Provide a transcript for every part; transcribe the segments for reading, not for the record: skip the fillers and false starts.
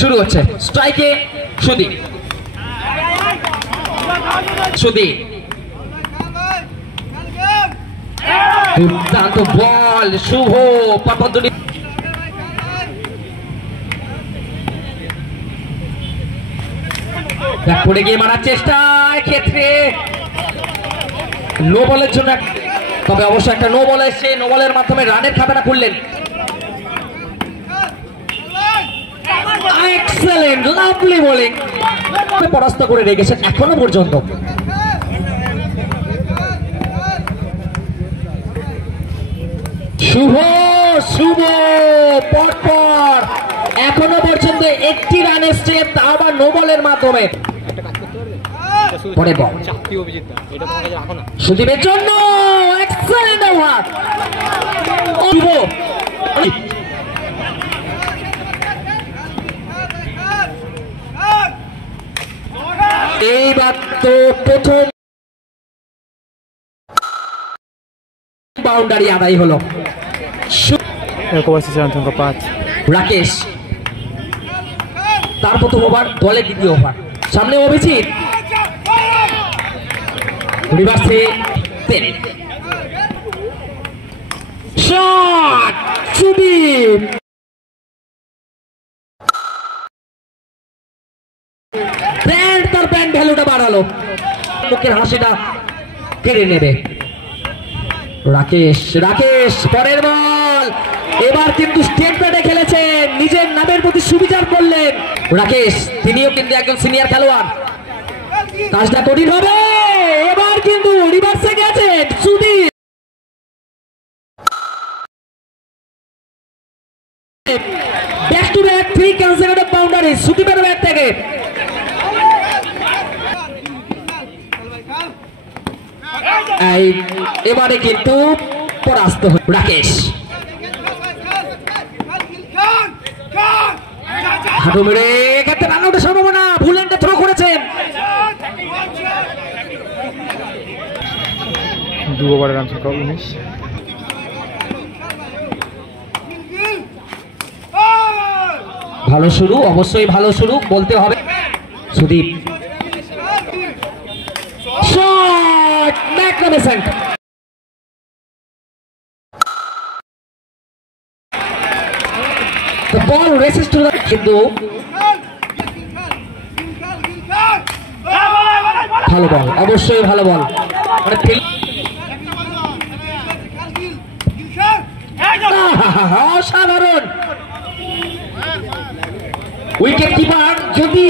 শুরু হচ্ছে স্ট্রাইকে সুদীপ দুর্দান্ত বল শুভ পরপর পড়ে গিয়ে মারার চেষ্টা ক্ষেত্রে নো বলের জন্য তবে অবশ্য একটা নো বল এসছে নো বলের মাধ্যমে রানের খাতাটা খুললেন এক্সেলেন্ট লাভলি বোলিং পরাস্ত করে রেখেছেন এখনো পর্যন্ত শুভ পরপর এখনো পর্যন্ত একটি রান এসছে আবার নো বলের মাধ্যমে পরে বল সুদীপের জন্য এক্সেলেন্ট ওভার এইবার তো প্রথম বাউন্ডারি আদায় হলো রাকেশ তার প্রথম ওভার দলের দ্বিতীয় ওভার সামনে অভিজিৎ রিভার্সে শট সুদীপ তার ব্যান্ড ভ্যালুটা বাড়ালো মুখের হাসিটা কেড়ে নেবে রাকেশ পরের বল এবার কিন্তু স্টেট ব্যাটে খেলেছেন নিজের নামের প্রতি সুবিচার করলেন রাকেশ তিনিও কিন্তু একজন সিনিয়র খেলোয়াড় কাজটা কঠিন হবে এবার কিন্তু রিভার্সে গেছেন Sudip back to back 3 consecutive boundary সুদীপের ব্যাট থেকে এবারে কিন্তু পরাস্ত রাকেশ হাঁটু মেরে এক্ষেত্রে রান আউটের সম্ভাবনা ভুল হ্যান্ডে থ্রো করেছেন 2 ওভারের রান সংখ্যা 19 ভালো শুরু অবশ্যই ভালো শুরু বলতে হবে Sudip shot magnificent the ball races to the কিন্তু ভালো বল অবশ্যই ভালো বল অসাধারণ উইকেট কিপার যদি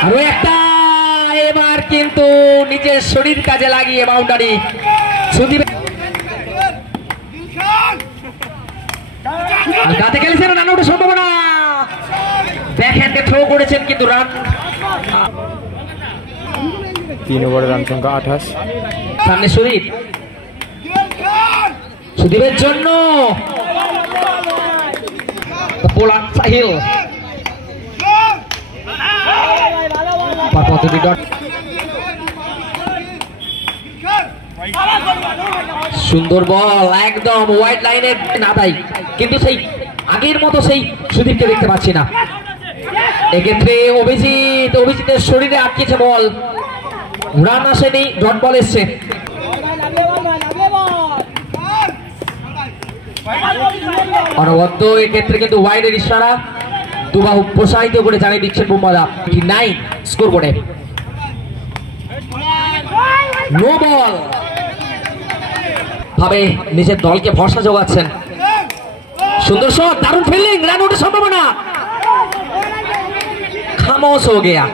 আরো একটা এবার কিন্তু নিজের শরীর কাজে লাগিয়ে বাউন্ডারি সুদীপ গাতে খেলেছেন রান আউটের সম্ভাবনা ব্যাক হ্যান্ডে থ্রো করেছেন কিন্তু রান 3 ওভারের রান সংখ্যা 28 সামনে সুদীপের জন্য বোলার সাহিল সুন্দর বল একদম হোয়াইট লাইনের নাদাই কিন্তু সেই আগের মতো সেই সুদীপকে দেখতে পাচ্ছি না এক্ষেত্রে অভিজিতের শরীরে আটকেছে বল রান আসেনি ডট বল এসছে অনবদ্য এক্ষেত্রে কিন্তু ওয়াইডের ইশারা দুবাহু প্রসারিত করে জানিয়ে দিচ্ছেন বুমরা 9 স্কোর বোর্ডে নো বল ভাবে নিজের দলকে ভরসা যোগাচ্ছেন সুন্দর শট দারুণ ফিল্ডিং রান আউটের সম্ভাবনা খামোশ হয়ে গিয়া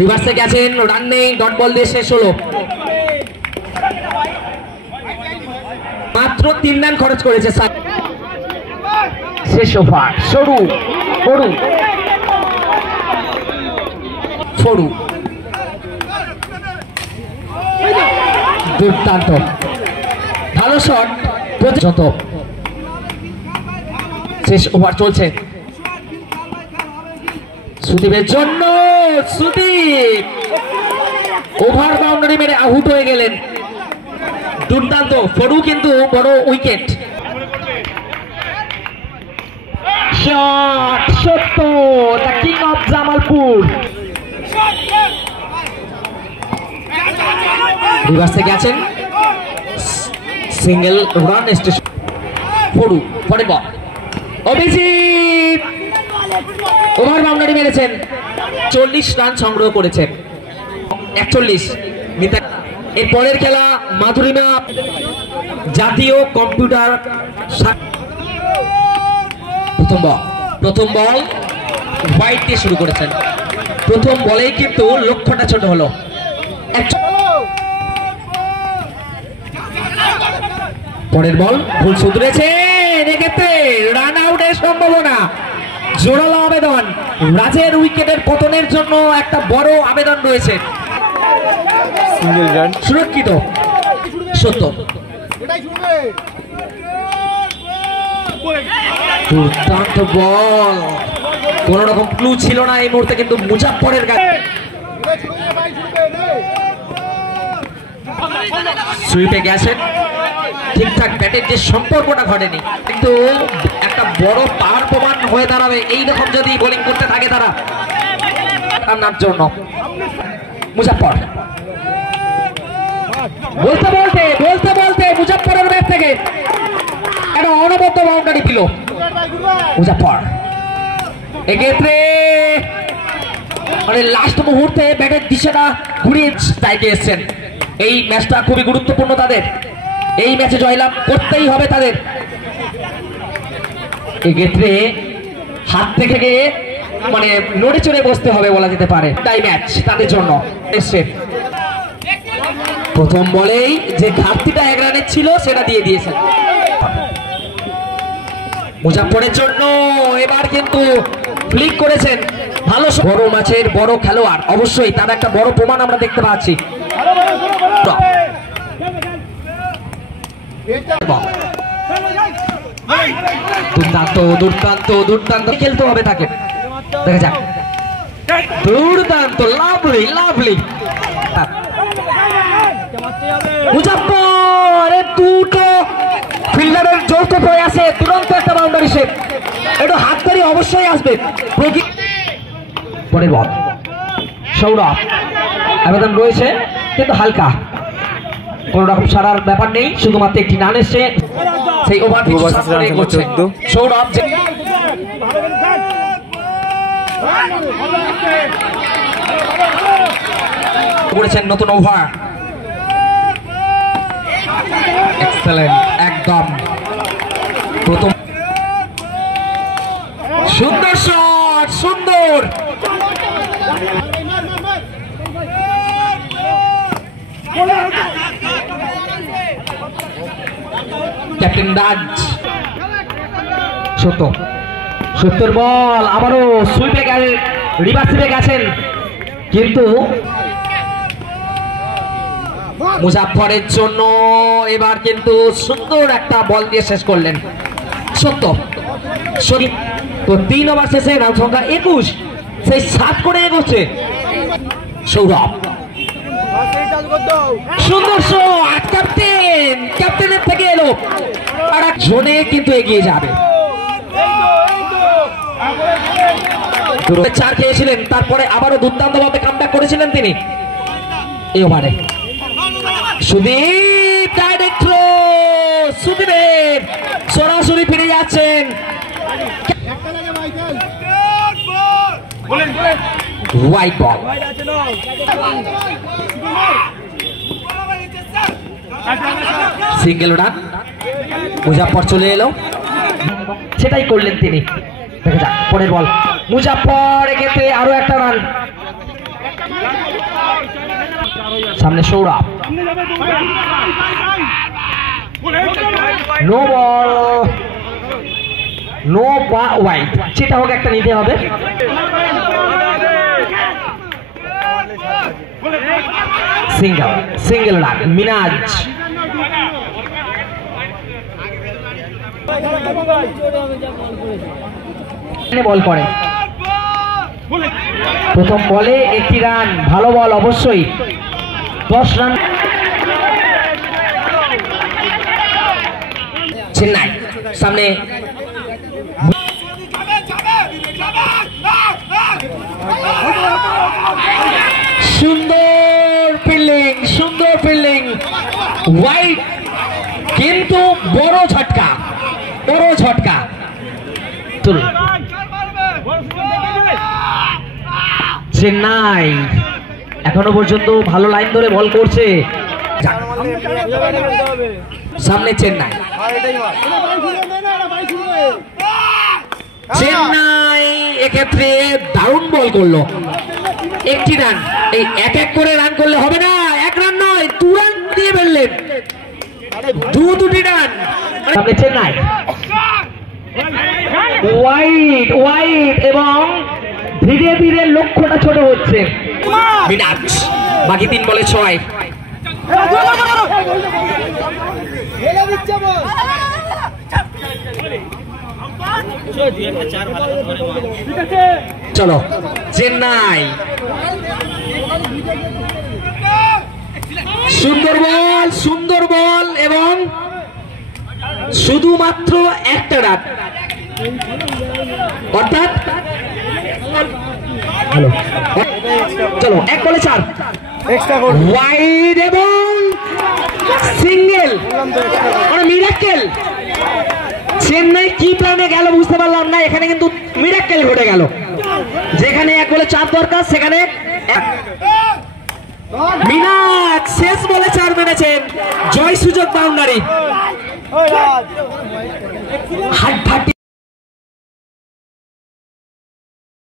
রিভার্সে গেছেন রান নেই ডট বল দিয়ে শেষ হলো মাত্র 3 রান খরচ করেছে শেষ ওভার ফড়ু দুর্দান্ত ভালো শট যত শেষ ওভার চলছে সুদীপের জন্য সুদীপ ওভার বাউন্ডারি মেরে আউট হয়ে গেলেন দুর্দান্ত ফরু কিন্তু বড় উইকেট। শট সত্য, দ্য কিং অফ জামালপুর। রিভার্সে গেছেন, সিঙ্গেল রান স্টেশন। ফরু পরে বল, অভিজিৎ ওভার বাউন্ডারি মেরেছেন, 40 রান সংগ্রহ করেছেন। 41 এর পরের খেলা মাধুরিমা জাতীয় কম্পিউটার। প্রথম বল হোয়াইট দিয়ে শুরু করেছেন। প্রথম বলেই কিন্তু লক্ষ্যটা ছোট হলো। পরের বল ভুল শুধরেছেন, এক্ষেত্রে রান আউটের সম্ভাবনা। জোরালো আবেদন, রাজের উইকেটের পতনের জন্য একটা বড় আবেদন রয়েছে। সিঙ্গেল রান সুরক্ষিত। সত্য, দুর্দান্ত বল, কোন রকম ক্লু ছিল না এই মুহূর্তে, কিন্তু মুজাফফরের কাছে সুইপে গেছেন। ঠিকঠাক ব্যাটের যে সম্পর্কটা ঘটেনি, কিন্তু একটা বড় পাওয়ার প্রমাণ হয়ে দাঁড়াবে এই রকম যদি বোলিং করতে থাকে তারা। রান্নার জন্য মুজাফফর বলতে বলতে মুজাফফরের ব্যাট থেকে একটা অনবদ্য বাউন্ডারি পেল মুজাফফর। এক্ষেত্রে মানে লাস্ট মুহূর্তে ব্যাটের দিশাটা ঘুরিয়ে চাইতে এসছেন। এই ম্যাচটা খুবই গুরুত্বপূর্ণ তাদের, এই ম্যাচে জয়লাভ করতেই হবে তাদের। এক্ষেত্রে হাত থেকে মানে নড়ে চড়ে বসতে হবে বলা যেতে পারে, তাই ম্যাচ তাদের জন্য এসছে। প্রথম বলেই যে ঘাটতিটা 1 রানের ছিল সেটা দিয়ে দিয়েছেন মুজাফফরের জন্য। এবার কিন্তু ফ্লিক করেছেন, ভালো বড় ম্যাচের বড় খেলোয়াড়, অবশ্যই তার একটা বড় প্রমাণ আমরা দেখতে পাচ্ছি। দুর্দান্ত খেলতে হবে তাকে, দেখা যাক। দুর্দান্ত, লাভলি মুজাফফর, দুটো ফিল্ডারের যৌথ প্রয়াসে তুরন্ত একটা বাউন্ডারি শেপ, একটু হাত ধরে অবশ্যই আসবে। পরের বল সৌরভ, আবেদন রয়েছে কিন্তু হালকা, কোন রকম সারার ব্যাপার নেই, শুধুমাত্র একটি রান এসছে। সেই ওভার সৌরভ করেছেন নতুন ওভার। এক্সেলেন্ট, একদম প্রথম সুন্দর শট, সুন্দর। ক্যাপ্টেন রাজ, সত্তর বল আবারও সুইপে রিভার্সে গেছেন, কিন্তু মুজাফফরের জন্য এবার কিন্তু সুন্দর একটা বল দিয়ে শেষ করলেন। সত্য তো 3 ওভার শেষে রান সংখ্যা 21, সেই 7 করে এগোচ্ছে সৌরভ। সুন্দর শট, ক্যাপ্টেনের থেকে এলো, আর এক জোনে কিন্তু এগিয়ে যাবে। 4 খেয়েছিলেন, তারপরে আবারও দুর্দান্ত ভাবে কামব্যাক করেছিলেন তিনি এই ওভারে। সুদীপ ডাইরেক্ট থ্রো, সুদীপ সরাসরি ফিরে যাচ্ছেন। White ball, single run, Muzaffar চলে এলো, সেটাই করলেন তিনি। দেখা যাক পরের বল মুজাফফর, এক্ষেত্রে আরো একটা রান। সামনে Sourav, no ball, no wide, যেটা হোক একটা নিতে হবে। সিঙ্গেল রান মিনাজ। বল করে প্রথম বলে 1টি রান, ভালো বল অবশ্যই। 10 রান চেন্নাই সামনে সুন্দর ফিল্ডিং ওয়াইড, কিন্তু বড় ঝটকা চেন্নাই এখনো পর্যন্ত ভালো লাইন ধরে বল করছে। সামনে চেন্নাই এক্ষেত্রে দারুণ বল করলো, একটি রান। এই এক করে রান করলে হবে না, এক রান নয় 2 রান দিয়ে ফেললেন, দুটি রান। সামনে চেন্নাই ওয়াইড এবং ধীরে ধীরে লক্ষ্যটা ছোট হচ্ছে। মিনাজ বাকি 3 বলে 6। চলো চেন্নাই, সুন্দর বল এবং শুধুমাত্র একটা রান, অর্থাৎ চলো 1 বলে 4 ওয়াইড এবং সিঙ্গেল, মিরাক্কেল। চেন্নাই কি প্ল্যানে গেল বুঝতে পারলাম না, এখানে কিন্তু মিরাক্কেল ঘটে গেল, যেখানে 1 বলে 4 দরকার সেখানে মিনাজ শেষ বলে 4 মেরেছেন, জয় সুযোগ বাউন্ডারি।